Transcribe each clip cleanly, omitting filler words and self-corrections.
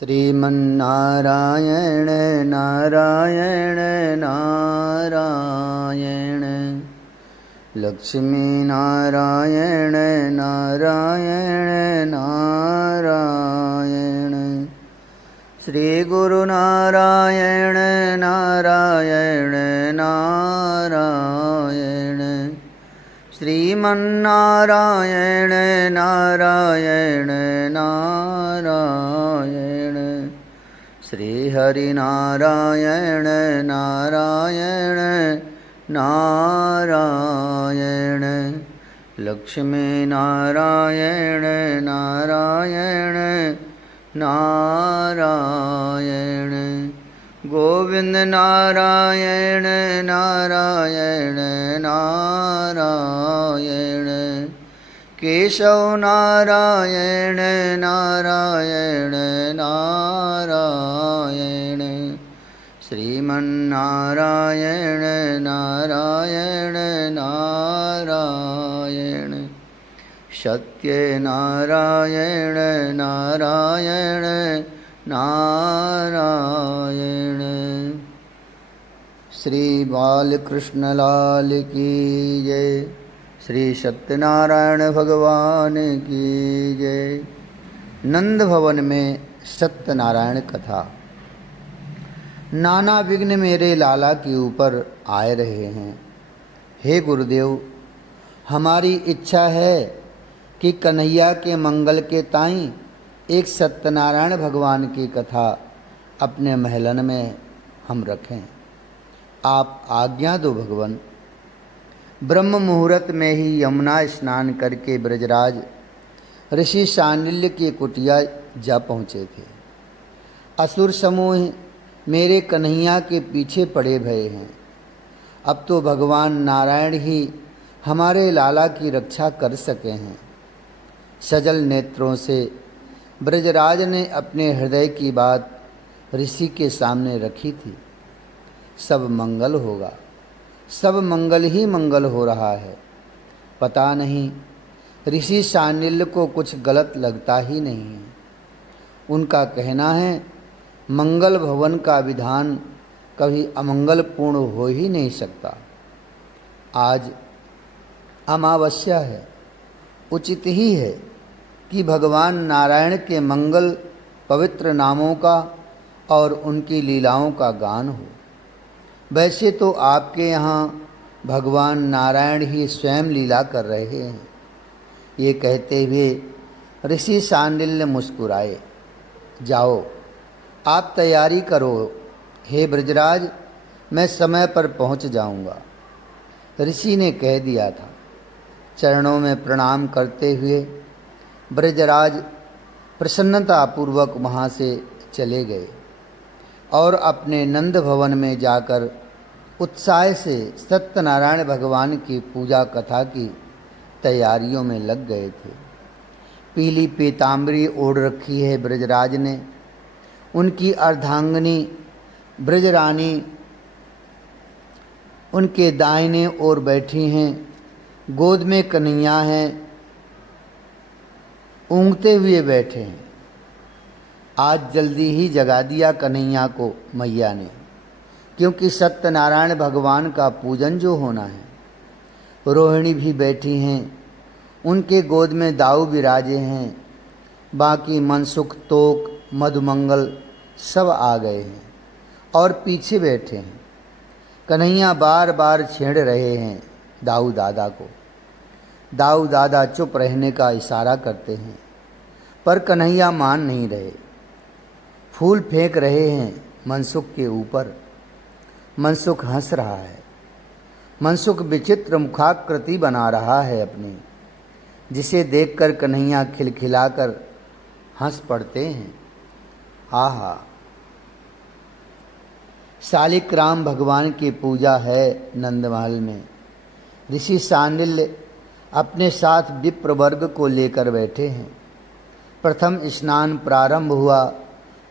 श्रीमन्नारायण नारायण नारायण, लक्ष्मी नारायण नारायण नारायण, श्री गुरु नारायण नारायण नारायण, श्रीमन्नारायण नारायण नारायण, श्री हरि नारायण नारायण नारायण, लक्ष्मी नारायण नारायण नारायण, गोविंद नारायण नारायण नारायण, केशव नारायण नारायण नारायण, श्रीमन्नारायण नारायण नारायण, सत्यनारायण नारायण नारायण। श्री बालकृष्ण लाल की जय, श्री सत्यनारायण भगवान की जय। नंद भवन में सत्यनारायण कथा। नाना विघ्न मेरे लाला के ऊपर आए रहे हैं। हे गुरुदेव, हमारी इच्छा है कि कन्हैया के मंगल के ताईं एक सत्यनारायण भगवान की कथा अपने महलन में हम रखें। आप आज्ञा दो भगवान। ब्रह्म मुहूर्त में ही यमुना स्नान करके ब्रजराज ऋषि शांडिल्य की कुटिया जा पहुँचे थे। असुर समूह मेरे कन्हैया के पीछे पड़े भये हैं। अब तो भगवान नारायण ही हमारे लाला की रक्षा कर सके हैं। सजल नेत्रों से ब्रजराज ने अपने हृदय की बात ऋषि के सामने रखी थी। सब मंगल होगा, सब मंगल ही मंगल हो रहा है। पता नहीं ऋषि शांडिल्य को कुछ गलत लगता ही नहीं है। उनका कहना है मंगल भवन का विधान कभी अमंगलपूर्ण हो ही नहीं सकता। आज अमावस्या है, उचित ही है कि भगवान नारायण के मंगल पवित्र नामों का और उनकी लीलाओं का गान हो। वैसे तो आपके यहाँ भगवान नारायण ही स्वयं लीला कर रहे हैं। ये कहते हुए ऋषि शांडिल्य मुस्कुराए। जाओ, आप तैयारी करो। हे ब्रजराज, मैं समय पर पहुँच जाऊँगा, ऋषि ने कह दिया था। चरणों में प्रणाम करते हुए ब्रजराज प्रसन्नतापूर्वक वहाँ से चले गए और अपने नंद भवन में जाकर उत्साह से सत्यनारायण भगवान की पूजा कथा की तैयारियों में लग गए थे। पीली पीताम्बरी ओढ़ रखी है ब्रजराज ने। उनकी अर्धांगिनी ब्रजरानी उनके दाहिने ओर बैठी हैं। गोद में कन्हैया हैं, ऊँघते हुए बैठे हैं। आज जल्दी ही जगा दिया कन्हैया को मैया ने, क्योंकि सत्यनारायण भगवान का पूजन जो होना है। रोहिणी भी बैठी हैं, उनके गोद में दाऊ विराजे हैं। बाकी मनसुख, तोक, मधुमंगल सब आ गए हैं और पीछे बैठे हैं। कन्हैया बार बार छेड़ रहे हैं दाऊ दादा को। दाऊ दादा चुप रहने का इशारा करते हैं, पर कन्हैया मान नहीं रहे। फूल फेंक रहे हैं मनसुख के ऊपर। मनसुख हंस रहा है। मनसुख विचित्र मुखाकृति बना रहा है अपनी, जिसे देखकर कन्हैया खिलखिलाकर हंस पड़ते हैं। आहा, शालिग्राम भगवान की पूजा है नंदमहल में। ऋषि शांडिल्य अपने साथ विप्र वर्ग को लेकर बैठे हैं। प्रथम स्नान प्रारंभ हुआ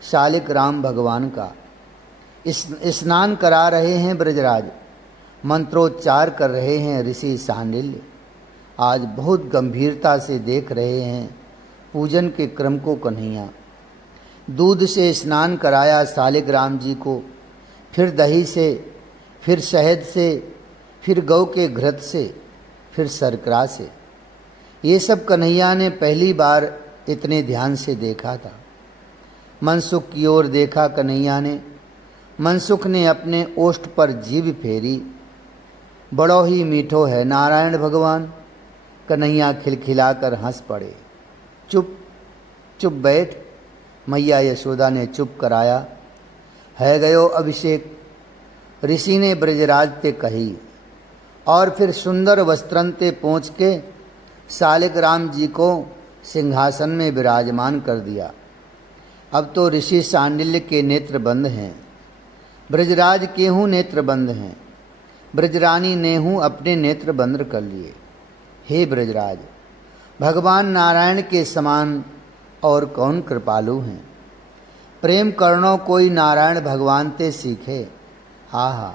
शालिग्राम भगवान का। स्नान करा रहे हैं ब्रजराज। मंत्रोच्चार कर रहे हैं ऋषि शांडिल्य। आज बहुत गंभीरता से देख रहे हैं पूजन के क्रम को कन्हैया। दूध से स्नान कराया शालिग्राम जी को, फिर दही से, फिर शहद से, फिर गौ के घृत से, फिर शर्करा से। ये सब कन्हैया ने पहली बार इतने ध्यान से देखा था। मनसुख की ओर देखा कन्हैया ने। मनसुख ने अपने ओष्ठ पर जीभ फेरी। बड़ो ही मीठो है नारायण भगवान। कन्हैया खिलखिलाकर हंस पड़े। चुप चुप बैठ, मैया यशोदा ने चुप कराया। है गयो अभिषेक, ऋषि ने ब्रजराज ते कही, और फिर सुंदर वस्त्रन ते पहुँच के शालिग्राम जी को सिंहासन में विराजमान कर दिया। अब तो ऋषि सांडिल्य के नेत्र बंद हैं, ब्रजराज के हूँ नेत्र बंद हैं, ब्रजरानी ने हूँ अपने नेत्र बंद कर लिए। हे ब्रजराज, भगवान नारायण के समान और कौन कृपालु हैं। प्रेम करनो कोई नारायण भगवान ते सीखे। आहा,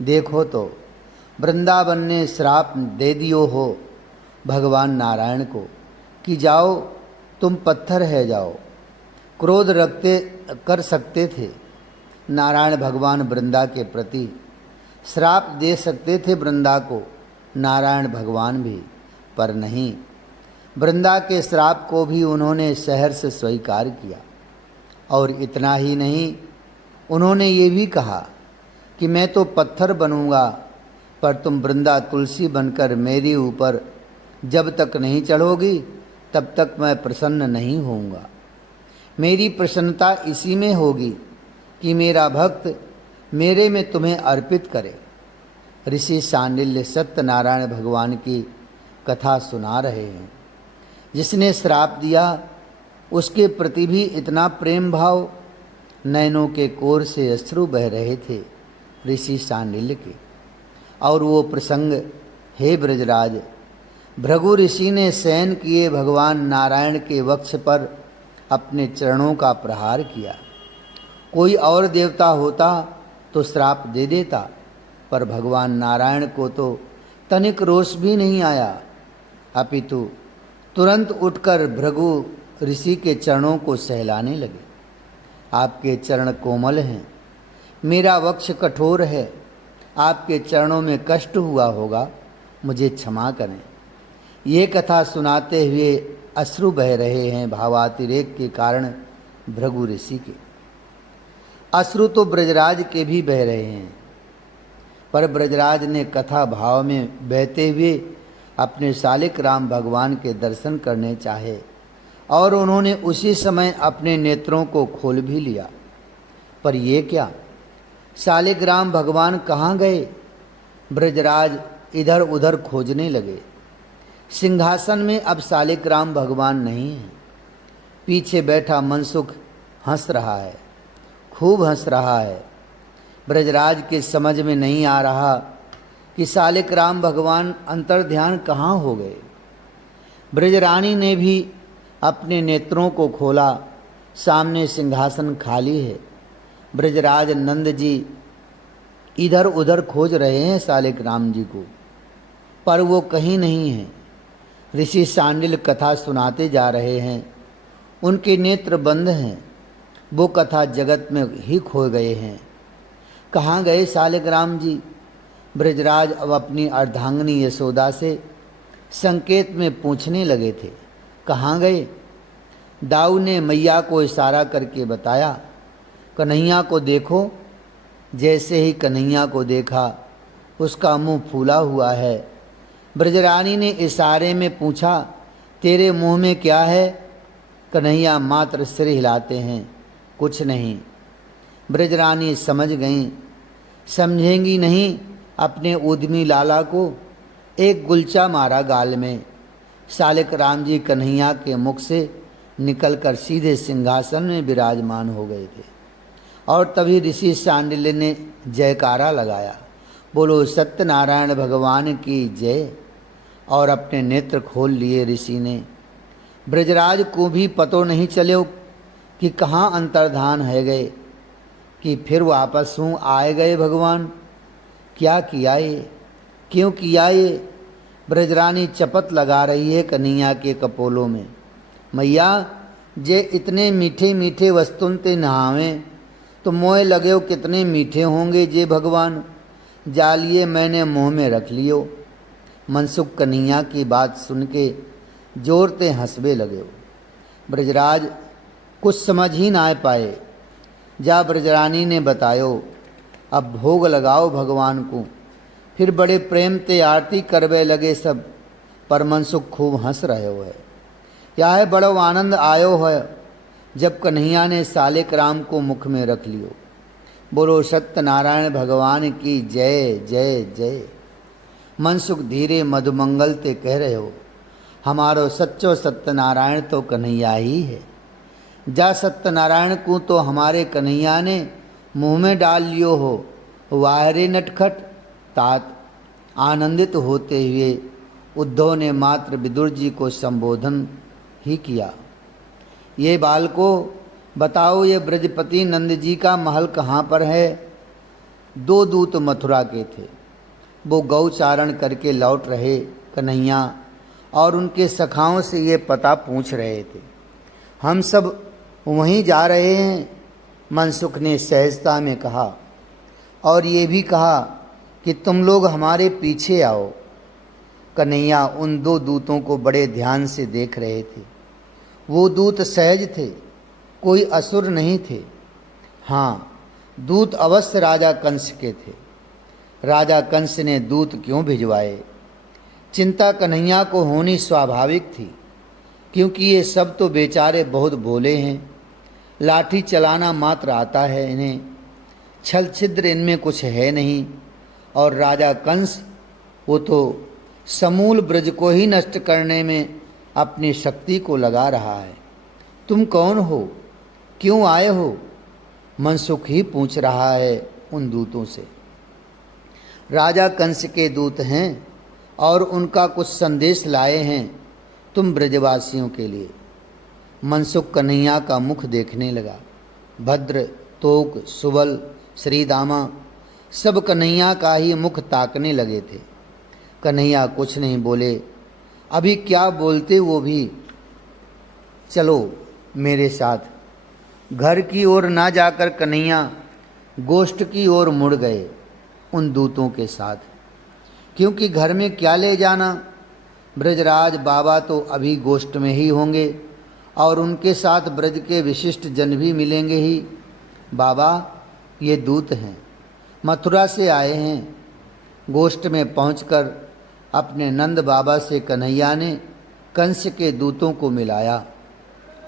देखो तो वृंदावन ने श्राप दे दियो हो भगवान नारायण को कि जाओ तुम पत्थर है जाओ। क्रोध रखते कर सकते थे नारायण भगवान वृंदा के प्रति, श्राप दे सकते थे वृंदा को नारायण भगवान भी, पर नहीं, वृंदा के श्राप को भी उन्होंने सहर्ष स्वीकार किया। और इतना ही नहीं, उन्होंने ये भी कहा कि मैं तो पत्थर बनूंगा, पर तुम वृंदा तुलसी बनकर मेरे ऊपर जब तक नहीं चढ़ोगी तब तक मैं प्रसन्न नहीं होऊंगा। मेरी प्रसन्नता इसी में होगी कि मेरा भक्त मेरे में तुम्हें अर्पित करे। ऋषि सांडिल्य सत्यनारायण भगवान की कथा सुना रहे हैं। जिसने श्राप दिया उसके प्रति भी इतना प्रेम भाव, नैनों के कोर से अश्रु बह रहे थे ऋषि सांडिल्य के। और वो प्रसंग, हे ब्रजराज, भृगु ऋषि ने शयन किए भगवान नारायण के वक्ष पर अपने चरणों का प्रहार किया। कोई और देवता होता तो श्राप दे देता, पर भगवान नारायण को तो तनिक रोष भी नहीं आया, अपितु तुरंत उठकर भृगु ऋषि के चरणों को सहलाने लगे। आपके चरण कोमल हैं, मेरा वक्ष कठोर है, आपके चरणों में कष्ट हुआ होगा, मुझे क्षमा करें। ये कथा सुनाते हुए अश्रु बह रहे हैं भावातिरेक के कारण भृगु ऋषि के। अश्रु तो ब्रजराज के भी बह रहे हैं, पर ब्रजराज ने कथा भाव में बहते हुए अपने शालिग्राम भगवान के दर्शन करने चाहे और उन्होंने उसी समय अपने नेत्रों को खोल भी लिया। पर ये क्या, शालिग्राम भगवान कहाँ गए? ब्रजराज इधर उधर खोजने लगे। सिंहासन में अब शालिग्राम भगवान नहीं है। पीछे बैठा मनसुख हंस रहा है, खूब हंस रहा है। ब्रजराज के समझ में नहीं आ रहा कि शालिग्राम भगवान अंतर्ध्यान कहाँ हो गए। ब्रजरानी ने भी अपने नेत्रों को खोला, सामने सिंहासन खाली है। ब्रजराज नंद जी इधर उधर खोज रहे हैं शालिग्राम जी को, पर वो कहीं नहीं है। ऋषि सांडिल्य कथा सुनाते जा रहे हैं, उनके नेत्र बंद हैं, वो कथा जगत में ही खो गए हैं। कहाँ गए शालिग्राम जी? ब्रजराज अब अपनी अर्धांगिनी यशोदा से संकेत में पूछने लगे थे, कहाँ गए? दाऊ ने मैया को इशारा करके बताया, कन्हैया को देखो। जैसे ही कन्हैया को देखा, उसका मुंह फूला हुआ है। ब्रजरानी ने इशारे में पूछा, तेरे मुंह में क्या है? कन्हैया मात्र सिर हिलाते हैं, कुछ नहीं। ब्रजरानी समझ गईं, समझेंगी नहीं अपने उद्यमी लाला को। एक गुलचा मारा गाल में। शालिग्राम जी कन्हैया के मुख से निकलकर सीधे सिंहासन में विराजमान हो गए थे। और तभी ऋषि सांडिल्य ने जयकारा लगाया, बोलो सत्यनारायण भगवान की जय। और अपने नेत्र खोल लिए ऋषि ने। ब्रजराज को भी पतो नहीं चलो कि कहाँ अंतर्धान है गए, कि फिर वापस हूँ आए गए भगवान। क्या किया ये, क्यों किया ये? ब्रजरानी चपत लगा रही है कन्हैया के कपोलों में। मैया, जे इतने मीठे मीठे वस्तुन ते नहावें तो मोए लगे हो कितने मीठे होंगे जे भगवान, जालिए मैंने मुँह में रख लियो। मनसुख कन्हैया की बात सुन के जोर ते हंसबे लगे। ब्रजराज कुछ समझ ही ना पाए। जा ब्रजरानी ने बतायो, अब भोग लगाओ भगवान को। फिर बड़े प्रेम ते आरती करवे लगे सब, पर मनसुख खूब हंस रहे हो है। या है बड़ो आनंद आयो है जब कन्हैया ने सालिक राम को मुख में रख लियो। बोलो सत्यनारायण भगवान की जय जय जय। मनसुख धीरे मधुमंगल ते कह रहे हो, हमारो सच्चो सत्यनारायण तो कन्हैया ही है। जा सत्यनारायण को तो हमारे कन्हैया ने मुँह में डाल लियो हो। वाहरे नटखट। तात आनंदित होते हुए उद्धव ने मात्र विदुर जी को संबोधन ही किया। ये बालको बताओ, ये ब्रजपति नंद जी का महल कहाँ पर है? दो दूत मथुरा के थे। वो गौचारण करके लौट रहे कन्हैया और उनके सखाओं से ये पता पूछ रहे थे। हम सब वहीं जा रहे हैं, मनसुख ने सहजता में कहा। और ये भी कहा कि तुम लोग हमारे पीछे आओ। कन्हैया उन दो दूतों को बड़े ध्यान से देख रहे थे। वो दूत सहज थे, कोई असुर नहीं थे। हाँ, दूत अवश्य राजा कंस के थे। राजा कंस ने दूत क्यों भिजवाए? चिंता कन्हैया को होनी स्वाभाविक थी, क्योंकि ये सब तो बेचारे बहुत भोले हैं। लाठी चलाना मात्र आता है इन्हें, छल छिद्र इनमें कुछ है नहीं। और राजा कंस, वो तो समूल ब्रज को ही नष्ट करने में अपनी शक्ति को लगा रहा है। तुम कौन हो, क्यों आए हो? मनसुख ही पूछ रहा है उन दूतों से। राजा कंस के दूत हैं और उनका कुछ संदेश लाए हैं तुम ब्रजवासियों के लिए। मनसुख कन्हैया का मुख देखने लगा। भद्र, तोक, सुबल, श्रीदामा सब कन्हैया का ही मुख ताकने लगे थे। कन्हैया कुछ नहीं बोले। अभी क्या बोलते वो भी। चलो मेरे साथ। घर की ओर ना जाकर कन्हैया गोष्ठ की ओर मुड़ गए उन दूतों के साथ, क्योंकि घर में क्या ले जाना। ब्रजराज बाबा तो अभी गोष्ठ में ही होंगे और उनके साथ ब्रज के विशिष्ट जन भी मिलेंगे ही। बाबा, ये दूत हैं, मथुरा से आए हैं। गोष्ठ में पहुंचकर अपने नंद बाबा से कन्हैया ने कंस के दूतों को मिलाया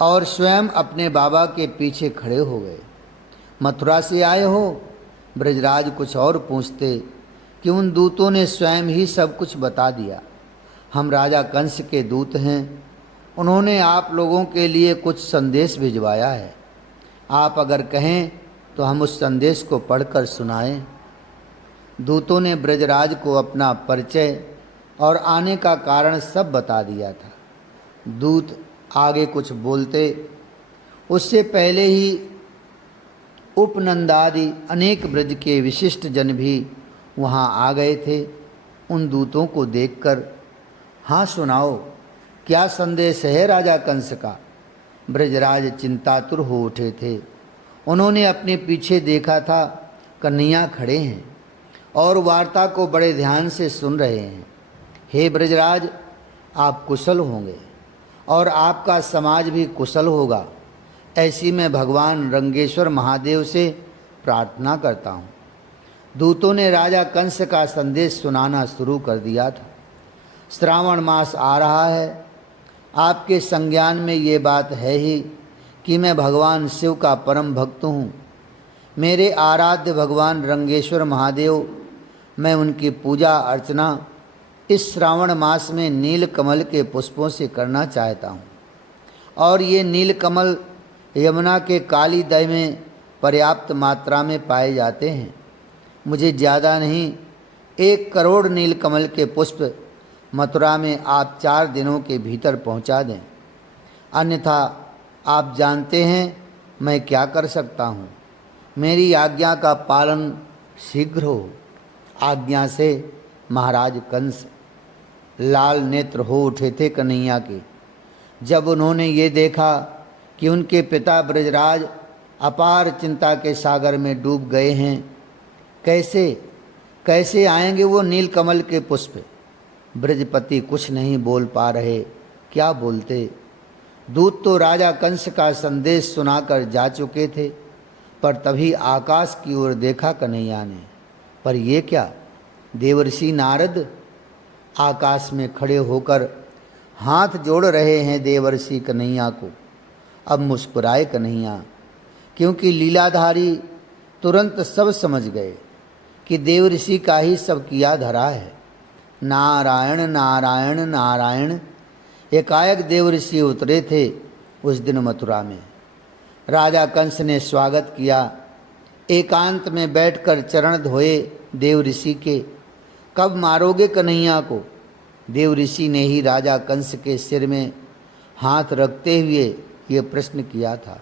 और स्वयं अपने बाबा के पीछे खड़े हो गए। मथुरा से आए हो? ब्रजराज कुछ और पूछते कि उन दूतों ने स्वयं ही सब कुछ बता दिया। हम राजा कंस के दूत हैं, उन्होंने आप लोगों के लिए कुछ संदेश भिजवाया है। आप अगर कहें तो हम उस संदेश को पढ़कर सुनाएं। दूतों ने ब्रजराज को अपना परिचय और आने का कारण सब बता दिया था। दूत आगे कुछ बोलते उससे पहले ही उपनंदादि अनेक ब्रज के विशिष्ट जन भी वहाँ आ गए थे। उन दूतों को देखकर, हाँ सुनाओ, क्या संदेश है राजा कंस का? ब्रजराज चिंतातुर हो उठे थे। उन्होंने अपने पीछे देखा था, कन्हैया खड़े हैं और वार्ता को बड़े ध्यान से सुन रहे हैं। हे ब्रजराज, आप कुशल होंगे और आपका समाज भी कुशल होगा, ऐसी मैं भगवान रंगेश्वर महादेव से प्रार्थना करता हूँ। दूतों ने राजा कंस का संदेश सुनाना शुरू कर दिया था। श्रावण मास आ रहा है। आपके संज्ञान में ये बात है ही कि मैं भगवान शिव का परम भक्त हूँ। मेरे आराध्य भगवान रंगेश्वर महादेव, मैं उनकी पूजा अर्चना इस श्रावण मास में नील कमल के पुष्पों से करना चाहता हूँ। और ये नील कमल यमुना के काली दह में पर्याप्त मात्रा में पाए जाते हैं। मुझे ज़्यादा नहीं, 1 करोड़ नील कमल के पुष्प मथुरा में आप 4 दिनों के भीतर पहुंचा दें, अन्यथा आप जानते हैं मैं क्या कर सकता हूं। मेरी आज्ञा का पालन शीघ्र हो। आज्ञा से महाराज कंस लाल नेत्र हो उठे थे कन्हैया के। जब उन्होंने ये देखा कि उनके पिता ब्रजराज अपार चिंता के सागर में डूब गए हैं। कैसे कैसे आएंगे वो नीलकमल के पुष्प। ब्रजपति कुछ नहीं बोल पा रहे, क्या बोलते। दूत तो राजा कंस का संदेश सुनाकर जा चुके थे, पर तभी आकाश की ओर देखा कन्हैया ने। पर ये क्या, देवर्षि नारद आकाश में खड़े होकर हाथ जोड़ रहे हैं देवर्षि कन्हैया को। अब मुस्कुराए कन्हैया, क्योंकि लीलाधारी तुरंत सब समझ गए कि देवर्षि का ही सब किया धरा है। नारायण नारायण नारायण। एकाएक देवर्षि उतरे थे उस दिन मथुरा में। राजा कंस ने स्वागत किया। एकांत में बैठकर चरण धोए देवर्षि के। कब मारोगे कन्हैया को। देवर्षि ने ही राजा कंस के सिर में हाथ रखते हुए ये प्रश्न किया था।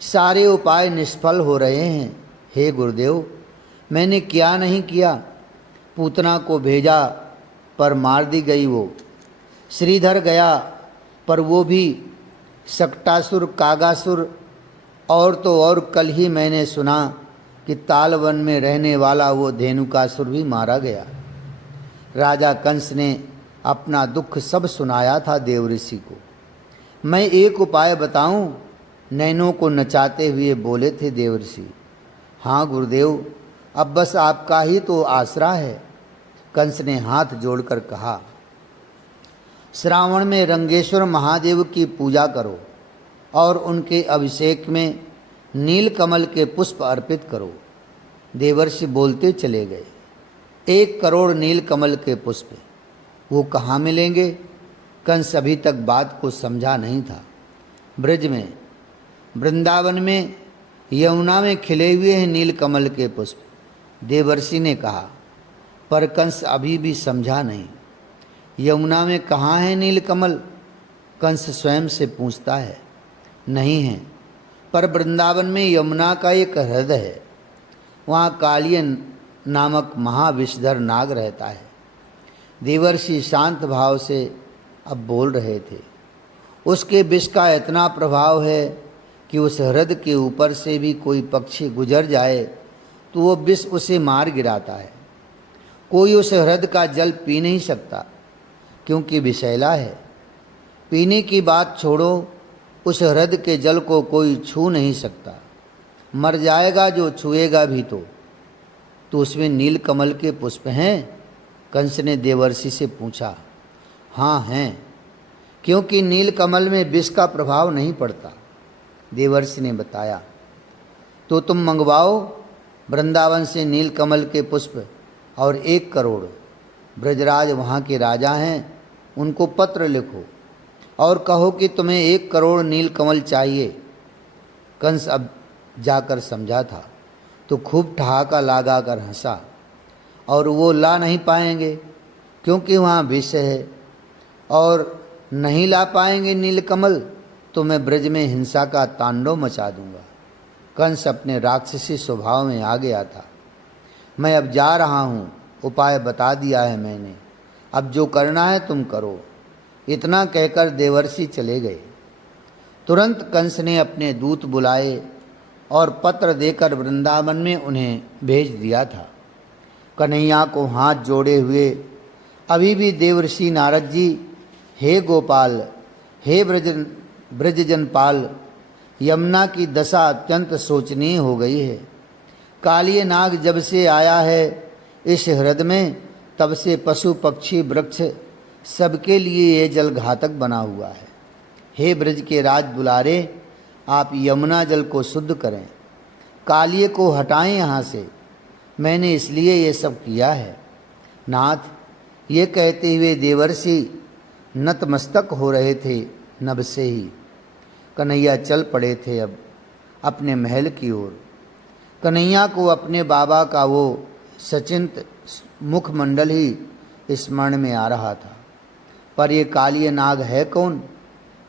सारे उपाय निष्फल हो रहे हैं। हे गुरुदेव, मैंने क्या नहीं किया। पूतना को भेजा पर मार दी गई वो। श्रीधर गया पर वो भी सक्टासुर कागासुर। और तो और कल ही मैंने सुना कि तालवन में रहने वाला वो धेनुकासुर भी मारा गया। राजा कंस ने अपना दुख सब सुनाया था देवर्षि को। मैं एक उपाय बताऊं, नैनों को नचाते हुए बोले थे देवर्षि। हाँ गुरुदेव, अब बस आपका ही तो आसरा है। कंस ने हाथ जोड़कर कहा। श्रावण में रंगेश्वर महादेव की पूजा करो और उनके अभिषेक में नीलकमल के पुष्प अर्पित करो। देवर्षि बोलते चले गए। 1 करोड़ नीलकमल के पुष्प, वो कहाँ मिलेंगे। कंस अभी तक बात को समझा नहीं था। ब्रज में, वृंदावन में, यमुना में खिले हुए हैं नीलकमल के पुष्प, देवर्षि ने कहा। पर कंस अभी भी समझा नहीं। यमुना में कहाँ है नीलकमल, कंस स्वयं से पूछता है। नहीं है, पर वृंदावन में यमुना का एक हृदय है। वहाँ कालिय नामक महाविषधर नाग रहता है। देवर्षि शांत भाव से अब बोल रहे थे। उसके विष का इतना प्रभाव है कि उस हृदय के ऊपर से भी कोई पक्षी गुजर जाए तो वो विष उसे मार गिराता है। कोई उस हृदय का जल पी नहीं सकता, क्योंकि विषैला है। पीने की बात छोड़ो, उस हृदय के जल को कोई छू नहीं सकता। मर जाएगा जो छुएगा भी तो उसमें नीलकमल के पुष्प हैं। कंस ने देवर्षि से पूछा। हाँ हैं, क्योंकि नीलकमल में विष का प्रभाव नहीं पड़ता, देवर्षि ने बताया। तो तुम मंगवाओ वृंदावन से नीलकमल के पुष्प और 1 करोड़। ब्रजराज वहाँ के राजा हैं, उनको पत्र लिखो और कहो कि तुम्हें 1 करोड़ नीलकमल चाहिए। कंस अब जाकर समझा था तो खूब ठहाका लगा कर हंसा। और वो ला नहीं पाएंगे, क्योंकि वहाँ विष है, और नहीं ला पाएंगे नीलकमल तो मैं ब्रज में हिंसा का तांडव मचा दूंगा। कंस अपने राक्षसी स्वभाव में आ गया था। मैं अब जा रहा हूँ, उपाय बता दिया है मैंने, अब जो करना है तुम करो। इतना कहकर देवर्षि चले गए। तुरंत कंस ने अपने दूत बुलाए और पत्र देकर वृंदावन में उन्हें भेज दिया था। कन्हैया को हाथ जोड़े हुए अभी भी देवर्षि नारद जी, हे गोपाल, हे ब्रजजनपाल, यमुना की दशा अत्यंत शोचनीय हो गई है। कालिय नाग जब से आया है इस हृदय में, तब से पशु पक्षी वृक्ष सबके लिए ये जल घातक बना हुआ है। हे ब्रज के राज दुलारे, आप यमुना जल को शुद्ध करें, कालिय को हटाएं यहाँ से। मैंने इसलिए ये सब किया है। नाथ, ये कहते हुए देवर्षि नतमस्तक हो रहे थे नभ से ही। कन्हैया चल पड़े थे अब अपने महल की ओर। कन्हैया को अपने बाबा का वो सचिंत मुखमंडल ही स्मरण में आ रहा था। पर ये कालिय नाग है कौन।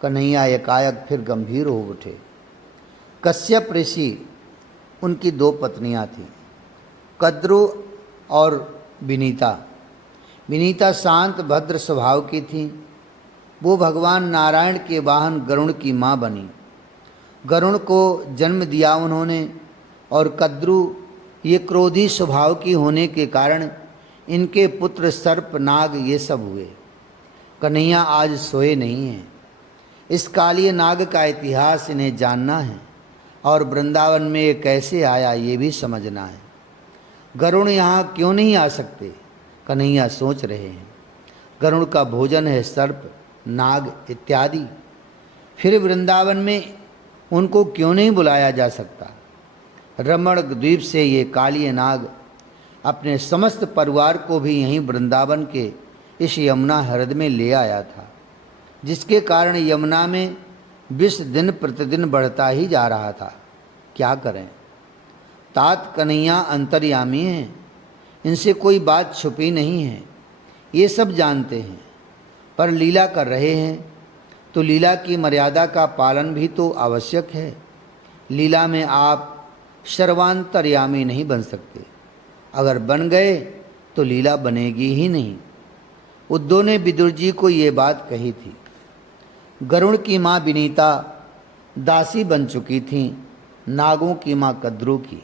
कन्हैया एकाएक फिर गंभीर हो उठे। कश्यप ऋषि, उनकी 2 पत्नियां थीं, कद्रु और विनीता। विनीता शांत भद्र स्वभाव की थी। वो भगवान नारायण के वाहन गरुड़ की माँ बनी। गरुण को जन्म दिया उन्होंने, और कद्रु ये क्रोधी स्वभाव की होने के कारण इनके पुत्र सर्प, नाग ये सब हुए। कन्हैया आज सोए नहीं हैं। इस कालिए नाग का इतिहास इन्हें जानना है और वृंदावन में ये कैसे आया ये भी समझना है। गरुण यहाँ क्यों नहीं आ सकते, कन्हैया सोच रहे हैं। गरुण का भोजन है सर्प, नाग इत्यादि। फिर वृंदावन में उनको क्यों नहीं बुलाया जा सकता। रमण द्वीप से ये कालिए नाग अपने समस्त परिवार को भी यहीं वृंदावन के इस यमुना हृदय में ले आया था, जिसके कारण यमुना में विष दिन प्रतिदिन बढ़ता ही जा रहा था। क्या करें, तात कन्हैया अंतर्यामी हैं, इनसे कोई बात छुपी नहीं है, ये सब जानते हैं। पर लीला कर रहे हैं तो लीला की मर्यादा का पालन भी तो आवश्यक है। लीला में आप सर्वांतर्यामी नहीं बन सकते। अगर बन गए तो लीला बनेगी ही नहीं। उद्धव ने विदुर जी को ये बात कही थी। गरुड़ की माँ विनीता दासी बन चुकी थी नागों की माँ कद्रू की।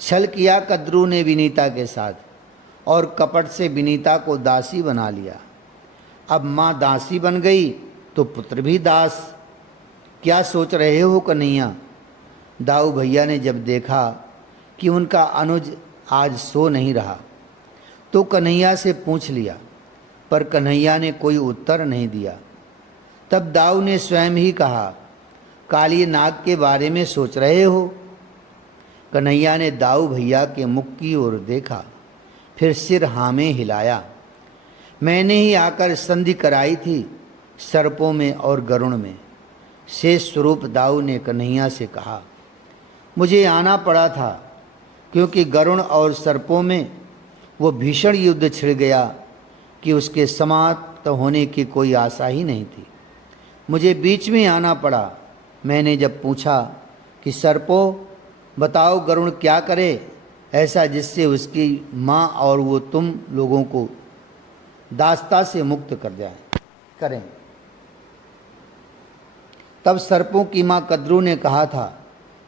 छल किया कद्रू ने विनीता के साथ और कपट से विनीता को दासी बना लिया। अब माँ दासी बन गई तो पुत्र भी दास। क्या सोच रहे हो कन्हैया। दाऊ भैया ने जब देखा कि उनका अनुज आज सो नहीं रहा तो कन्हैया से पूछ लिया, पर कन्हैया ने कोई उत्तर नहीं दिया। तब दाऊ ने स्वयं ही कहा, काली नाग के बारे में सोच रहे हो। कन्हैया ने दाऊ भैया के मुख की ओर देखा, फिर सिर हाँ में हिलाया। मैंने ही आकर संधि कराई थी सर्पों में और गरुण में। शेष स्वरूप दाऊ ने कन्हैया से कहा, मुझे आना पड़ा था क्योंकि गरुण और सर्पों में वो भीषण युद्ध छिड़ गया कि उसके समाप्त होने की कोई आशा ही नहीं थी। मुझे बीच में आना पड़ा। मैंने जब पूछा कि सर्पों बताओ गरुण क्या करे ऐसा जिससे उसकी माँ और वो तुम लोगों को दास्ता से मुक्त करें। तब सर्पों की माँ कद्रू ने कहा था,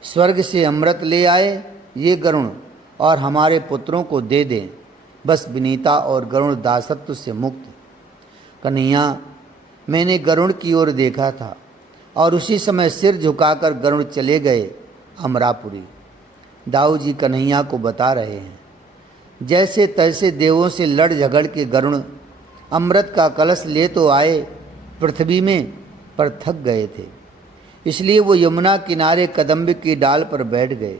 स्वर्ग से अमृत ले आए ये गरुण और हमारे पुत्रों को दे दें, बस विनीता और गरुण दासत्व से मुक्त। कन्हैया, मैंने गरुण की ओर देखा था और उसी समय सिर झुकाकर गरुण चले गए अमरापुरी। दाऊ जी कन्हैया को बता रहे हैं, जैसे तैसे देवों से लड़ झगड़ के गरुण अमृत का कलश ले तो आए पृथ्वी में, पर थक गए थे, इसलिए वो यमुना किनारे कदम्ब की डाल पर बैठ गए।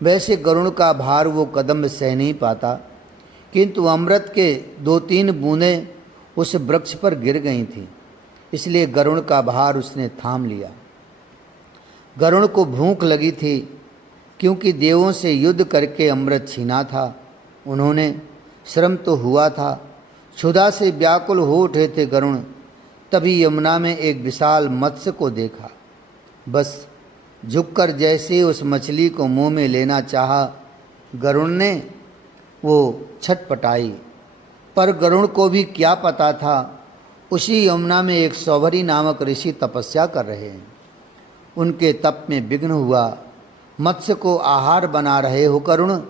वैसे गरुण का भार वो कदम्ब सह नहीं पाता, किंतु अमृत के 2-3 बूंदें उस वृक्ष पर गिर गई थीं, इसलिए गरुण का भार उसने थाम लिया। गरुण को भूख लगी थी क्योंकि देवों से युद्ध करके अमृत छीना था उन्होंने, श्रम तो हुआ था। क्षुधा से व्याकुल हो उठे थे गरुण। तभी यमुना में एक विशाल मत्स्य को देखा। बस झुककर जैसे उस मछली को मुंह में लेना चाहा गरुण ने, वो छटपटाई। पर गरुण को भी क्या पता था उसी यमुना में एक सौभरी नामक ऋषि तपस्या कर रहे हैं। उनके तप में विघ्न हुआ। मत्स्य को आहार बना रहे हो करुण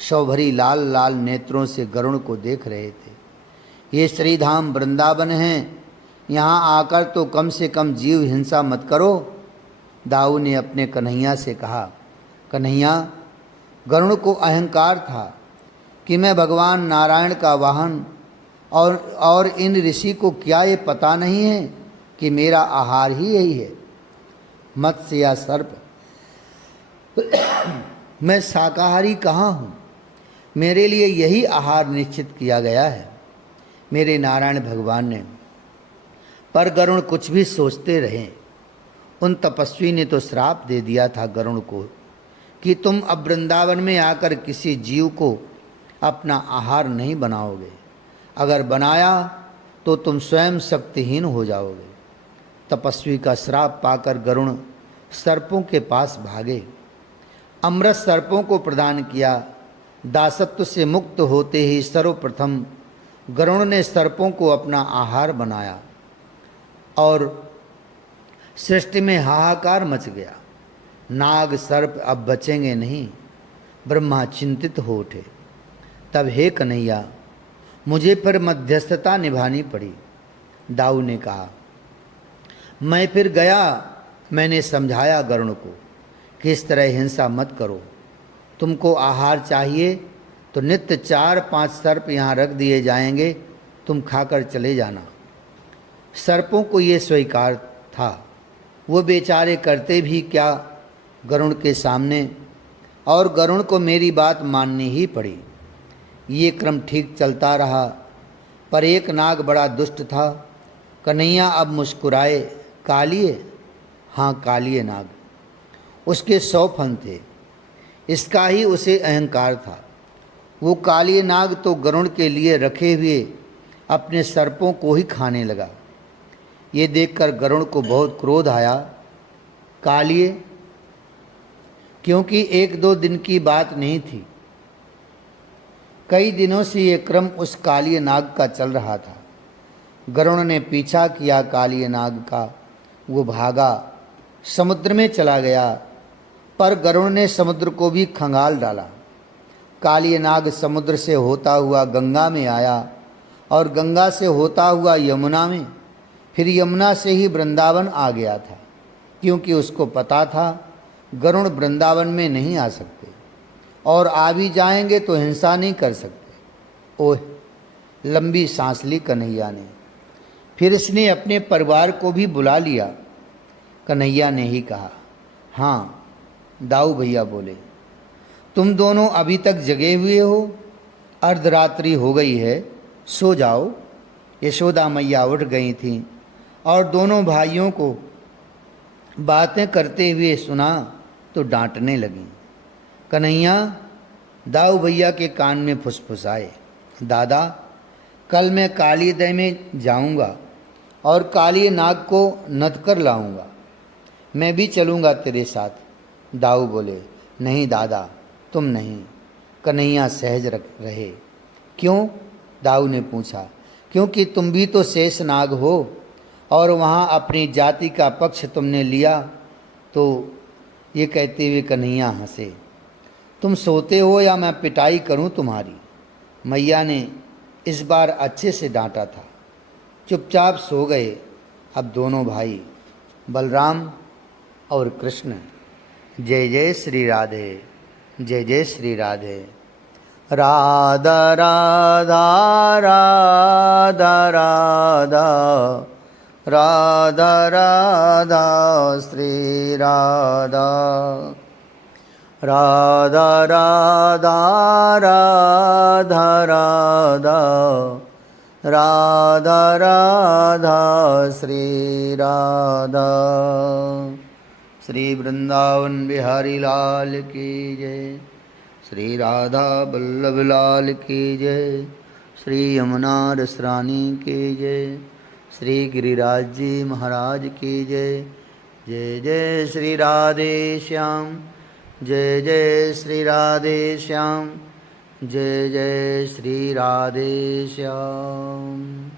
सौभरी लाल लाल नेत्रों से गरुण को देख रहे थे। ये श्रीधाम वृंदावन हैं, यहाँ आकर तो कम से कम जीव हिंसा मत करो। दाऊ ने अपने कन्हैया से कहा, कन्हैया, गरुण को अहंकार था कि मैं भगवान नारायण का वाहन और इन ऋषि को क्या ये पता नहीं है कि मेरा आहार ही यही है, मत्स्य या सर्प। मैं शाकाहारी कहाँ हूँ, मेरे लिए यही आहार निश्चित किया गया है मेरे नारायण भगवान ने। पर गरुण कुछ भी सोचते रहे। उन तपस्वी ने तो श्राप दे दिया था गरुण को कि तुम अब वृंदावन में आकर किसी जीव को अपना आहार नहीं बनाओगे, अगर बनाया तो तुम स्वयं शक्तिहीन हो जाओगे। तपस्वी का श्राप पाकर गरुण सर्पों के पास भागे। अमृत सर्पों को प्रदान किया। दासत्व से मुक्त होते ही सर्वप्रथम गरुण ने सर्पों को अपना आहार बनाया और सृष्टि में हाहाकार मच गया। नाग सर्प अब बचेंगे नहीं। ब्रह्मा चिंतित हो उठे। तब हे कन्हैया, मुझे फिर मध्यस्थता निभानी पड़ी। दाऊ ने कहा, मैं फिर गया, मैंने समझाया गरुड़ को कि इस तरह हिंसा मत करो। तुमको आहार चाहिए तो नित्य 4-5 सर्प यहाँ रख दिए जाएंगे, तुम खाकर चले जाना। सर्पों को ये स्वीकार था। वो बेचारे करते भी क्या गरुड़ के सामने, और गरुड़ को मेरी बात माननी ही पड़ी। ये क्रम ठीक चलता रहा, पर एक नाग बड़ा दुष्ट था। कन्हैया अब मुस्कुराए। कालिए? हाँ, कालिए नाग। उसके 100 फन थे। इसका ही उसे अहंकार था। वो कालिए नाग तो गरुड़ के लिए रखे हुए अपने सर्पों को ही खाने लगा। ये देखकर गरुड़ को बहुत क्रोध आया। कालिए? क्योंकि 1-2 दिन की बात नहीं थी, कई दिनों से ये क्रम उस कालिए नाग का चल रहा था। गरुड़ ने पीछा किया कालिए नाग का। वो भागा, समुद्र में चला गया, पर गरुड़ ने समुद्र को भी खंगाल डाला। कालिए नाग समुद्र से होता हुआ गंगा में आया, और गंगा से होता हुआ यमुना में, फिर यमुना से ही वृंदावन आ गया था, क्योंकि उसको पता था गरुड़ वृंदावन में नहीं आ सकते, और आ भी जाएंगे तो हिंसा नहीं कर सकते। ओह! लंबी सांस ली कन्हैया ने। फिर इसने अपने परिवार को भी बुला लिया। कन्हैया ने ही कहा, हाँ। दाऊ भैया बोले, तुम दोनों अभी तक जगे हुए हो? अर्धरात्रि हो गई है, सो जाओ। यशोदा मैया उठ गई थीं और दोनों भाइयों को बातें करते हुए सुना तो डांटने लगीं। कन्हैया दाऊ भैया के कान में फुसफुसाए, दादा, कल मैं कालिए दह में जाऊंगा और कालिए नाग को नद कर लाऊंगा। मैं भी चलूंगा तेरे साथ। दाऊ बोले, नहीं दादा, तुम नहीं। कन्हैया सहज रहे। क्यों? दाऊ ने पूछा। क्योंकि तुम भी तो शेष नाग हो, और वहाँ अपनी जाति का पक्ष तुमने लिया। तो ये कहते हुए कन्हैया हंसे। तुम सोते हो या मैं पिटाई करूं तुम्हारी? मैया ने इस बार अच्छे से डांटा था। चुपचाप सो गए। अब दोनों भाई बलराम और कृष्ण। जय जय श्री राधे, जय जय श्री राधे। राधा राधा राधा राधा, राधा राधा श्री राधा। राधा राधा राधा राधा, राधा राधा श्री राधा। श्री वृंदावन बिहारी लाल की जय। श्री राधा वल्लभ लाल की जय। श्री यमुना रसरानी की जय। श्री गिरिराज जी महाराज की जय। जय जय श्री राधे श्याम, जय जय श्री राधे श्याम, जय जय श्री राधे श्याम।